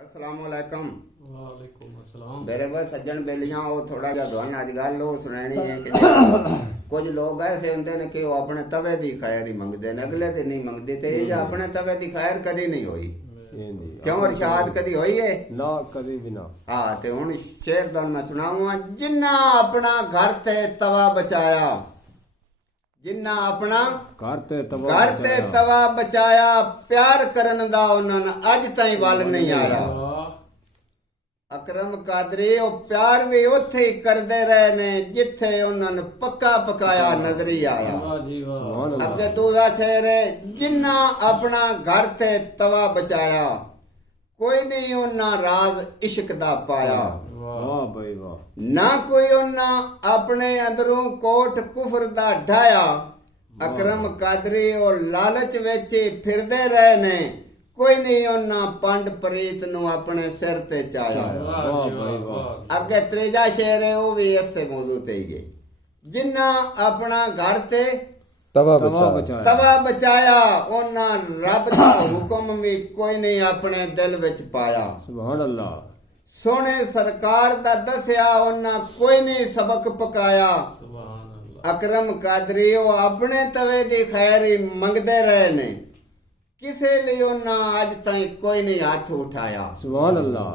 अस्सलामुअलैकुम। वालेकुम अस्सलाम। मेरे पास सज्जन बेलियां वो थोड़ा जिहा दुआन अज गल वो सुनानी है कि कुछ लोग ऐसे होंगे ने कि वो अपने तवे की खैर ही मंगते ने, अगले दिन नहीं मंगते। ते ये अपने तवे की खैर कदी नहीं हुई, क्यों इरशाद कदी हुई है ना, कदी भी ना। हाँ ते हुण शेर तुहानू मैं सुनाऊंगा। जिन्ना अपना घर ते तवा बचाया, जिन्ना अपना घर ते तवा बचाया, प्यार करन दा उन्हां ने अज ताईं वल नहीं आया। अकरम कादरी ओ प्यार भी उत्थे ही करदे रहे ने जिथे उन्हां ने पक्का पकाया नजर ही आया। वाह जी वाह। अगे दूसरा शेर है, जिन्ना अपना घर ते तवा बचाया, कोई नहीं उन्हां राज इश्क दा पाया। वाह भाई वाह। ना कोई उन्हां अपने अंदरों कोट कुफर दा ढाया। अकरम कादरी ओ लालच विच फिरदे रहे ने, कोई नहीं उन्हां पंड प्रीत नू अपने सिर ते चाया। वाह भाई वाह। अगे त्रीजा शेर है वो भी इससे मौजू ते ही है। जिन्ना अपना घर ते तवा तवा बचाया, उन्हां रब दा हुक्म भी कोई नहीं अपने दिल विच पाया। सुभान अल्लाह। सोने सरकार दा दसिया उन्हां कोई नहीं सबक पकाया। सुभान अल्लाह। अकरम कादरी ओ अपने तवे दी खैर ही मंगदे रहे ने, किसे लिए उन्हां अज ताईं कोई नहीं हाथ उठाया। सुभान अल्लाह।